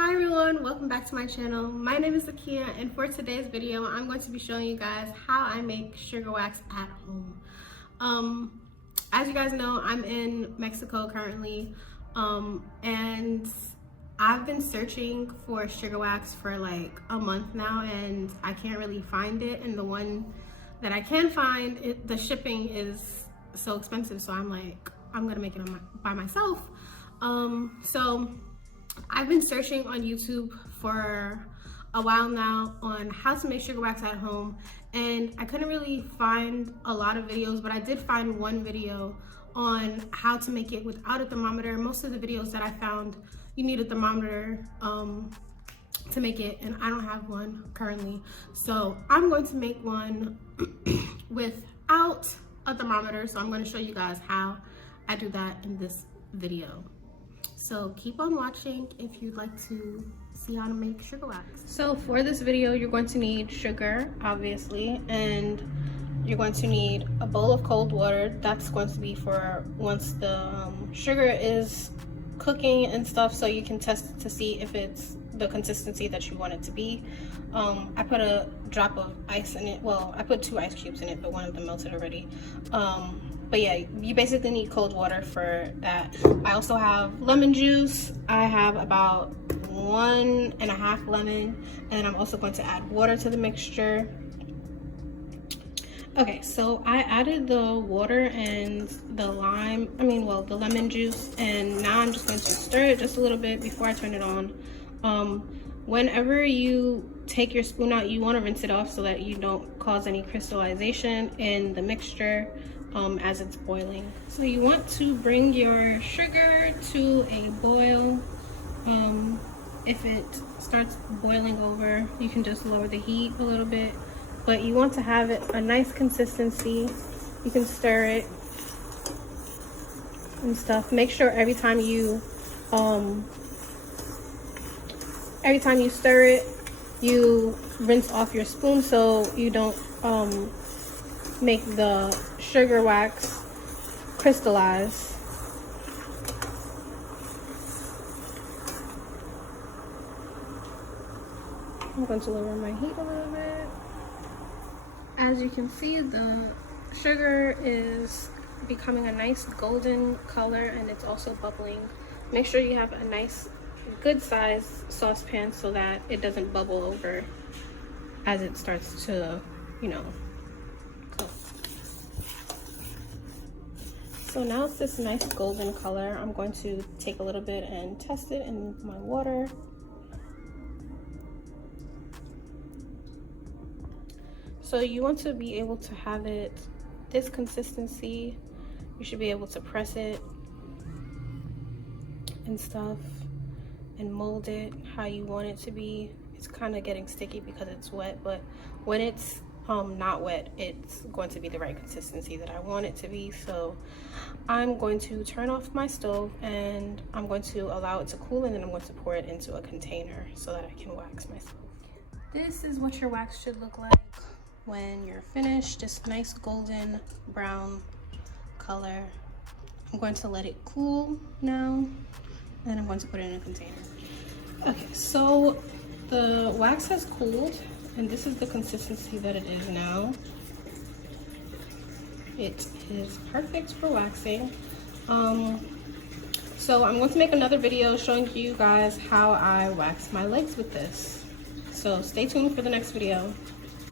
Hi everyone, welcome back to my channel. My name is Za'Kameleon, and for today's video I'm going to be showing you guys how I make sugar wax at home. As you guys know, I'm in Mexico currently, and I've been searching for sugar wax for like a month now, and I can't really find it. And the one that I can find, the shipping is so expensive, so I'm like, I'm gonna make it by myself. So I've been searching on YouTube for a while now on how to make sugar wax at home, and I couldn't really find a lot of videos, but I did find one video on how to make it without a thermometer. Most of the videos that I found, you need a thermometer to make it, and I don't have one currently. So I'm going to make one without a thermometer. So I'm going to show you guys how I do that in this video. So keep on watching if you'd like to see how to make sugar wax. So for this video, you're going to need sugar, obviously, and you're going to need a bowl of cold water. That's going to be for once the sugar is cooking and stuff, so you can test it to see if it's the consistency that you want it to be. I put a drop of ice in it. Well, I put 2 ice cubes in it, but one of them melted already. But yeah, you basically need cold water for that. I also have lemon juice. I have about 1.5 lemon, and I'm also going to add water to the mixture. Okay, so I added the water and the the lemon juice, and now I'm just going to stir it just a little bit before I turn it on. Whenever you take your spoon out, you want to rinse it off so that you don't cause any crystallization in the mixture as it's boiling. So you want to bring your sugar to a boil. If it starts boiling over, you can just lower the heat a little bit, but you want to have it a nice consistency. You can stir it and stuff. Make sure every time you stir it, you rinse off your spoon so you don't make the sugar wax crystallize. I'm going to lower my heat a little bit. As you can see, the sugar is becoming a nice golden color, and it's also bubbling. Make sure you have a nice good size saucepan so that it doesn't bubble over as it starts to, cook. So now it's this nice golden color. I'm going to take a little bit and test it in my water. So you want to be able to have it this consistency. You should be able to press it and stuff and mold it how you want it to be. It's kind of getting sticky because it's wet, but when it's not wet, it's going to be the right consistency that I want it to be. So I'm going to turn off my stove, and I'm going to allow it to cool, and then I'm going to pour it into a container so that I can wax myself. This is what your wax should look like when you're finished. Just nice golden brown color. I'm going to let it cool now, and I'm going to put it in a container. Okay, so the wax has cooled, and this is the consistency that it is now. It is perfect for waxing. So I'm going to make another video showing you guys how I wax my legs with this. So stay tuned for the next video.